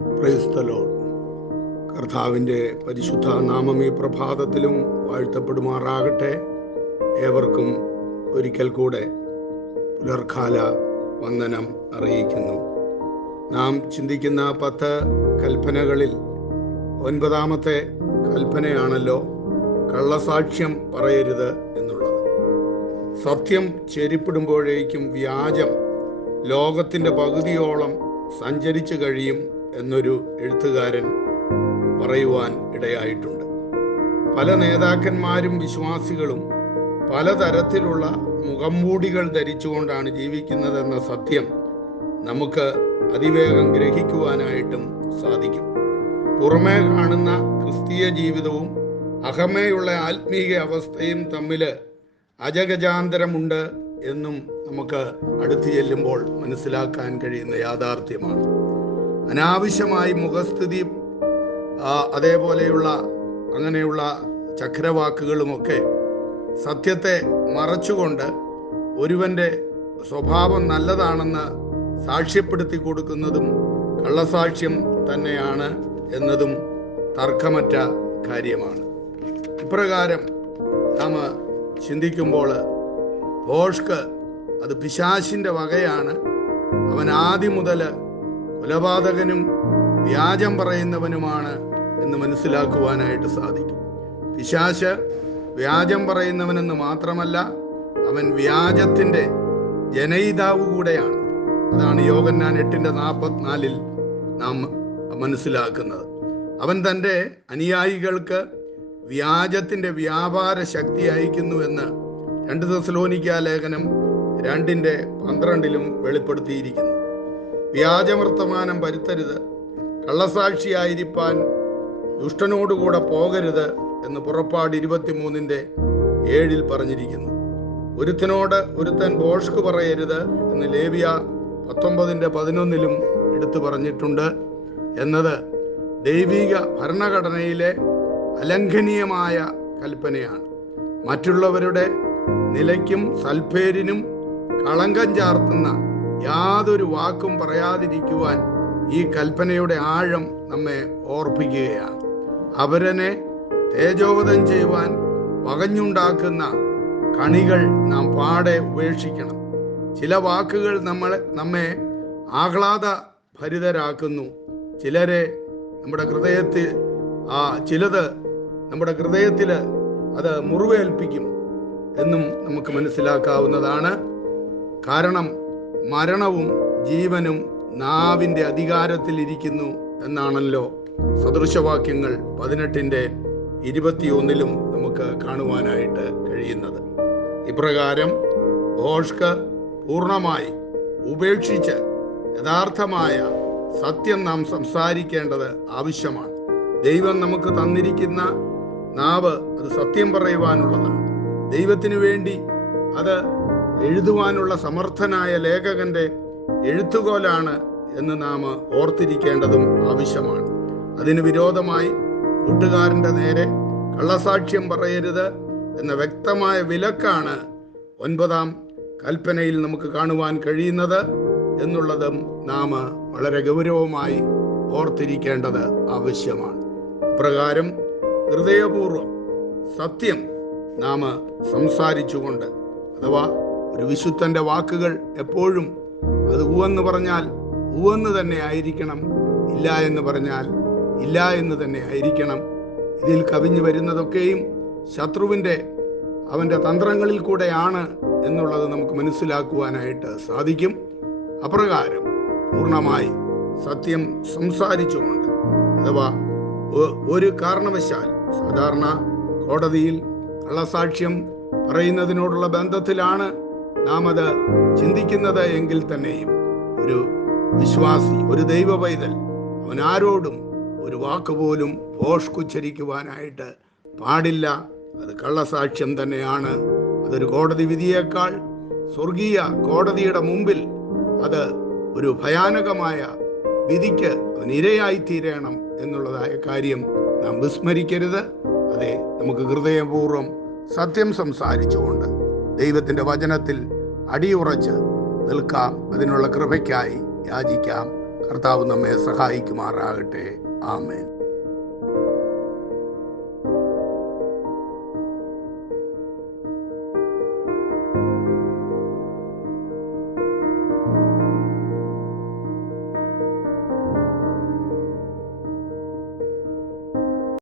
ക്രൈസ്തലോ കർത്താവിന്റെ പരിശുദ്ധ നാമം ഈ പ്രഭാതത്തിലും വാഴ്ത്തപ്പെടുമാറാകട്ടെ. ഏവർക്കും ഒരിക്കൽ കൂടെ പുലർക്കാല വന്ദനം അറിയിക്കുന്നു. നാം ചിന്തിക്കുന്ന പത്ത് കൽപ്പനകളിൽ ഒൻപതാമത്തെ കൽപ്പനയാണല്ലോ കള്ളസാക്ഷ്യം പറയരുത് എന്നുള്ളത്. സത്യം ചെരിപ്പിടുമ്പോഴേക്കും വ്യാജം ലോകത്തിന്റെ പകുതിയോളം സഞ്ചരിച്ചു കഴിയും എന്നൊരു എഴുത്തുകാരൻ പറയുവാൻ ഇടയായിട്ടുണ്ട്. പല നേതാക്കന്മാരും വിശ്വാസികളും പലതരത്തിലുള്ള മുഖംമൂടികൾ ധരിച്ചുകൊണ്ടാണ് ജീവിക്കുന്നതെന്ന സത്യം നമുക്ക് അതിവേഗം ഗ്രഹിക്കുവാനായിട്ടും സാധിക്കും. പുറമേ കാണുന്ന ക്രിസ്തീയ ജീവിതവും അഹമേയുള്ള ആത്മീയ അവസ്ഥയും തമ്മിൽ അജഗജാന്തരമുണ്ട് എന്നും നമുക്ക് അടുത്തു ചെല്ലുമ്പോൾ മനസ്സിലാക്കാൻ കഴിയുന്ന യാഥാർത്ഥ്യമാണ്. അനാവശ്യമായി മുഖസ്ഥിതി അതേപോലെയുള്ള അങ്ങനെയുള്ള ചക്രവാക്കുകളുമൊക്കെ സത്യത്തെ മറച്ചുകൊണ്ട് ഒരുവന്റെ സ്വഭാവം നല്ലതാണെന്ന് സാക്ഷ്യപ്പെടുത്തി കൊടുക്കുന്നതും കള്ളസാക്ഷ്യം തന്നെയാണ് എന്നതും തർക്കമറ്റ കാര്യമാണ്. ഇപ്രകാരം നാം ചിന്തിക്കുമ്പോൾ ഭോഷ്ക്ക് അത് പിശാശിന്റെ വകയാണ്. അവൻ ആദ്യം മുതൽ കൊലപാതകനും വ്യാജം പറയുന്നവനുമാണ് എന്ന് മനസ്സിലാക്കുവാനായിട്ട് സാധിക്കും. പിശാശ് വ്യാജം പറയുന്നവനെന്ന് മാത്രമല്ല അവൻ വ്യാജത്തിന്റെ ജനയിതാവ് കൂടെയാണ്. അതാണ് യോഗന്നാൻ എട്ടിന്റെ നാൽപ്പത്തിനാലിൽ നാം മനസ്സിലാക്കുന്നത്. അവൻ തന്റെ അനുയായികൾക്ക് വ്യാജത്തിന്റെ വ്യാപാര ശക്തി അയക്കുന്നു എന്ന് രണ്ട് തെസലോനിക്ക ലേഖനം രണ്ടിന്റെ പന്ത്രണ്ടിലും വെളിപ്പെടുത്തിയിരിക്കുന്നു. വ്യാജവർത്തമാനം വരുത്തരുത്. കള്ളസാക്ഷിയായിരിക്കാൻ ദുഷ്ടനോടുകൂടെ പോകരുത് എന്ന് പുറപ്പാട് ഇരുപത്തിമൂന്നിന്റെ ഏഴിൽ പറഞ്ഞിരിക്കുന്നു. ഒരുത്തനോട് ഒരുത്തൻ ബോഷ്ക്ക് പറയരുത് എന്ന് ലേവിയ പത്തൊമ്പതിന്റെ പതിനൊന്നിലും എടുത്തു പറഞ്ഞിട്ടുണ്ട്. എന്നത് ദൈവിക ഭരണഘടനയിലെ അലംഘനീയമായ കൽപ്പനയാണ്. മറ്റുള്ളവരുടെ നിലയ്ക്കും സൽപ്പേരിനും കളങ്കം ചാർത്തുന്ന യാതൊരു വാക്കും പറയാതിരിക്കുവാൻ ഈ കൽപ്പനയുടെ ആഴം നമ്മെ ഓർപ്പിക്കുകയാണ്. അവരനെ തേജോവധം ചെയ്യുവാൻ വകഞ്ഞുണ്ടാക്കുന്ന കണികൾ നാം പാടെ ഉപേക്ഷിക്കണം. ചില വാക്കുകൾ നമ്മളെ നമ്മെ ആഹ്ലാദ ഭരിതരാക്കുന്നു ചിലരെ നമ്മുടെ ഹൃദയത്തിൽ ആ ചിലത് നമ്മുടെ ഹൃദയത്തിൽ അത് മുറിവേൽപ്പിക്കും എന്നും നമുക്ക് മനസ്സിലാക്കാവുന്നതാണ്. കാരണം മരണവും ജീവനും നാവിന്റെ നാവിന്റെ അധികാരത്തിലിരിക്കുന്നു എന്നാണല്ലോ സദൃശവാക്യങ്ങൾ പതിനെട്ടിന്റെ ഇരുപത്തിയൊന്നിലും നമുക്ക് കാണുവാനായിട്ട് കഴിയുന്നത്. ഇപ്രകാരം ഭോഷ്ക പൂർണമായി ഉപേക്ഷിച്ച് യഥാർത്ഥമായ സത്യം നാം സംസാരിക്കേണ്ടത് ആവശ്യമാണ്. ദൈവം നമുക്ക് തന്നിരിക്കുന്ന നാവ് അത് സത്യം പറയുവാനുള്ളതാണ്. ദൈവത്തിനു വേണ്ടി അത് എഴുതുവാനുള്ള സമർത്ഥനായ ലേഖകന്റെ എഴുത്തുകോലാണ് എന്ന് നാം ഓർത്തിരിക്കേണ്ടതും ആവശ്യമാണ്. അതിന് വിരോധമായി കൂട്ടുകാരന്റെ നേരെ കള്ളസാക്ഷ്യം പറയരുത് എന്ന വ്യക്തമായ വിലക്കാണ് ഒൻപതാം കൽപ്പനയിൽ നമുക്ക് കാണുവാൻ കഴിയുന്നത് എന്നുള്ളതും നാം വളരെ ഗൗരവമായി ഓർത്തിരിക്കേണ്ടത് ആവശ്യമാണ്. പ്രകാരം ഹൃദയപൂർവം സത്യം നാം സംസാരിച്ചുകൊണ്ട് അഥവാ ഒരു വിശുദ്ധന്റെ വാക്കുകൾ എപ്പോഴും അത് ഉവെന്ന് പറഞ്ഞാൽ ഉവെന്ന് തന്നെ ആയിരിക്കണം. ഇല്ല എന്ന് പറഞ്ഞാൽ ഇല്ല എന്ന് തന്നെ ആയിരിക്കണം. ഇതിൽ കവിഞ്ഞു വരുന്നതൊക്കെയും ശത്രുവിന്റെ അവന്റെ തന്ത്രങ്ങളിൽ കൂടെയാണ് എന്നുള്ളത് നമുക്ക് മനസ്സിലാക്കുവാനായിട്ട് സാധിക്കും. അപ്രകാരം പൂർണമായി സത്യം സംസാരിച്ചുകൊണ്ട് അഥവാ ഒരു കാരണവശാൽ സാധാരണ കോടതിയിൽ കള്ളസാക്ഷ്യം പറയുന്നതിനോടുള്ള ബന്ധത്തിലാണ് നാം അത് ചിന്തിക്കുന്നത് എങ്കിൽ തന്നെയും ഒരു വിശ്വാസി ഒരു ദൈവ പൈതൽ അവൻ ആരോടും ഒരു വാക്കുപോലും ഭോഷ്കുച്ചരിക്കുവാനായിട്ട് പാടില്ല. അത് കള്ളസാക്ഷ്യം തന്നെയാണ്. അതൊരു കോടതി വിധിയേക്കാൾ സ്വർഗീയ കോടതിയുടെ മുമ്പിൽ അത് ഒരു ഭയാനകമായ വിധിക്ക് അവൻ ഇരയായി തീരണം എന്നുള്ളതായ കാര്യം നാം വിസ്മരിക്കരുത്. അതെ നമുക്ക് ഹൃദയപൂർവം സത്യം സംസാരിച്ചുകൊണ്ട് ദൈവത്തിന്റെ വചനത്തിൽ അടിയുറച്ച് നിൽക്കാം. അതിനുള്ള കൃപയ്ക്കായി യാചിക്കാം. കർത്താവ് നമ്മെ സഹായിക്കുമാറാകട്ടെ. ആമേൻ.